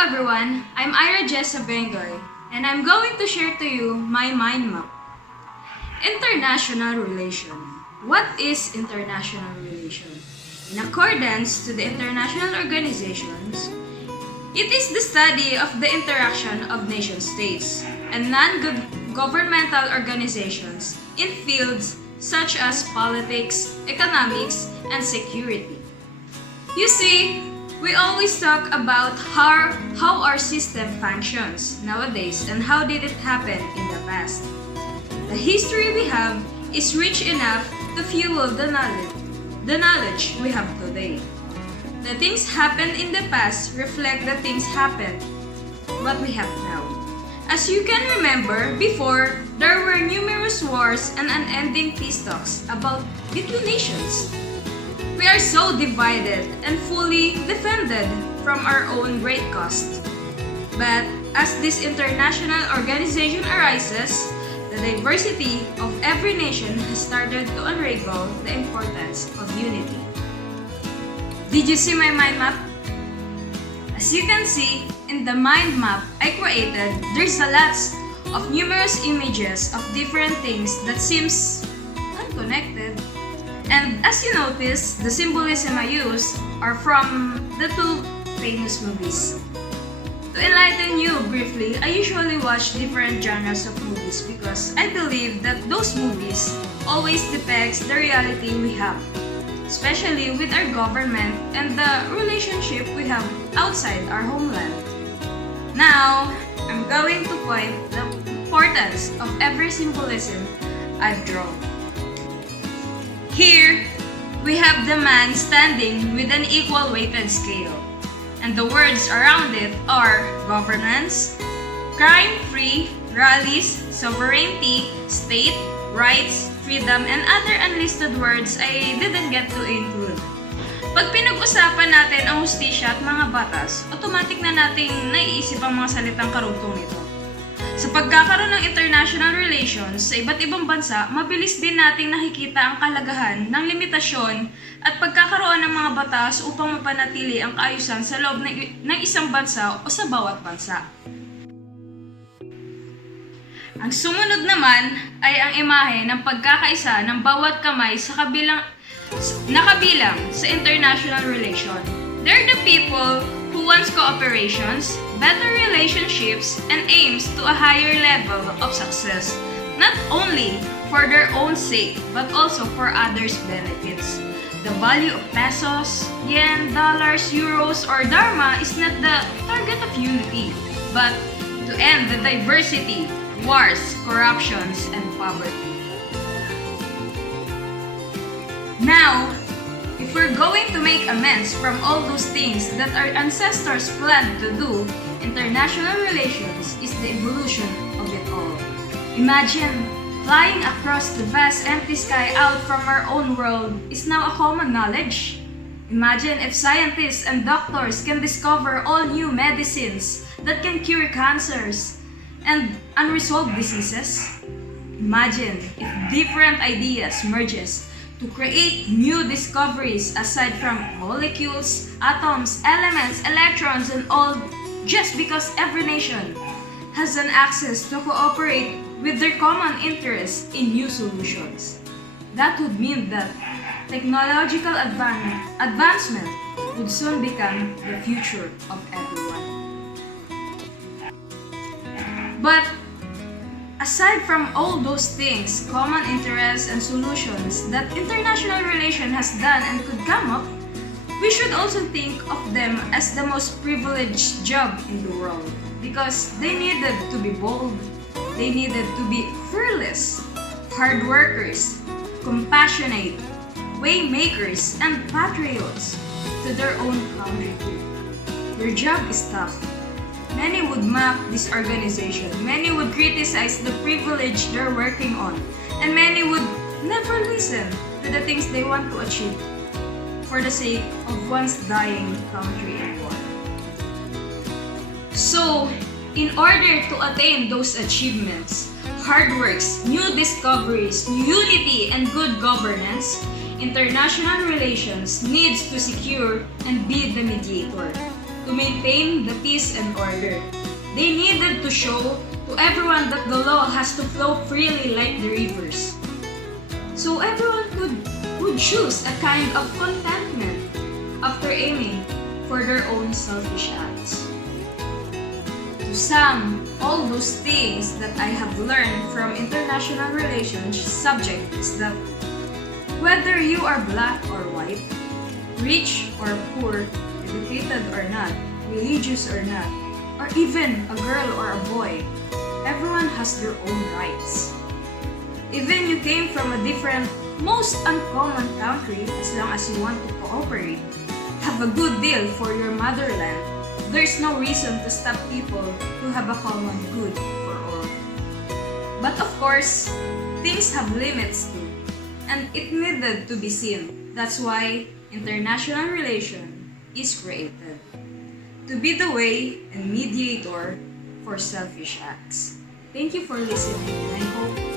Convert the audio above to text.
everyone, I'm Aira Jessa Bengoy, and I'm going to share to you my mind map. International relation. What is international relation? In accordance to the international organizations, it is the study of the interaction of nation-states and non-governmental organizations in fields such as politics, economics, and security. You see, we always talk about how our system functions nowadays and how did it happen in the past. The history we have is rich enough to fuel the knowledge we have today. The things happened in the past reflect the things happened what we have now. As you can remember, before, there were numerous wars and unending peace talks between nations. We are so divided and fully defended from our own great cost. But as this international organization arises, the diversity of every nation has started to unravel the importance of unity. Did you see my mind map? As you can see, in the mind map I created, there's a lot of numerous images of different things that seems unconnected. And as you notice, the symbolism I use are from the two famous movies. To enlighten you briefly, I usually watch different genres of movies because I believe that those movies always depicts the reality we have, especially with our government and the relationship we have outside our homeland. Now, I'm going to point the importance of every symbolism I've drawn. Here, we have the man standing with an equal weighted scale, and the words around it are governance, crime-free, rallies, sovereignty, state, rights, freedom, and other unlisted words I didn't get to include. Pag pinag-usapan natin ang hustisya at mga batas, automatic na nating naiisip ang mga salitang karugtong nito. Sa pagkakaroon ng international relations sa iba't ibang bansa, mabilis din nating nakikita ang kalagahan ng limitasyon at pagkakaroon ng mga batas upang mapanatili ang kaayusan sa loob ng isang bansa o sa bawat bansa. Ang sumunod naman ay ang imahe ng pagkakaisa ng bawat kamay nakabilang sa international relation. They're the people who wants cooperations, better relationships, and aims to a higher level of success, not only for their own sake, but also for others' benefits. The value of pesos, yen, dollars, euros, or dharma is not the target of unity, but to end the diversity, wars, corruptions, and poverty. Now, if we're going to make amends from all those things that our ancestors planned to do, international relations is the evolution of it all. Imagine, flying across the vast empty sky out from our own world is now a common knowledge. Imagine if scientists and doctors can discover all new medicines that can cure cancers and unresolved diseases. Imagine if different ideas merges to create new discoveries aside from molecules, atoms, elements, electrons, and all, just because every nation has an access to cooperate with their common interests in new solutions. That would mean that technological advancement would soon become the future of everyone. But aside from all those things, common interests and solutions that international relation has done and could come up, we should also think of them as the most privileged job in the world because they needed to be bold, they needed to be fearless, hard workers, compassionate, way makers, and patriots to their own country. Their job is tough. Many would mock this organization, many would criticize the privilege they're working on, and many would never listen to the things they want to achieve for the sake of one's dying country and war. So, in order to attain those achievements, hard works, new discoveries, unity, and good governance, international relations needs to secure and be the mediator to to maintain the peace and order. They needed to show to everyone that the law has to flow freely like the rivers. So everyone would choose a kind of contentment after aiming for their own selfish acts. To sum all those things that I have learned from international relations subject is that whether you are black or white, rich or poor, educated or not, religious or not, or even a girl or a boy, everyone has their own rights. Even you came from a different, most uncommon country, as long as you want to cooperate, have a good deal for your motherland, there's no reason to stop people who have a common good for all. But of course, things have limits too, and it needed to be seen. That's why international relation is created, to be the way and mediator for selfish acts. Thank you for listening, and I hope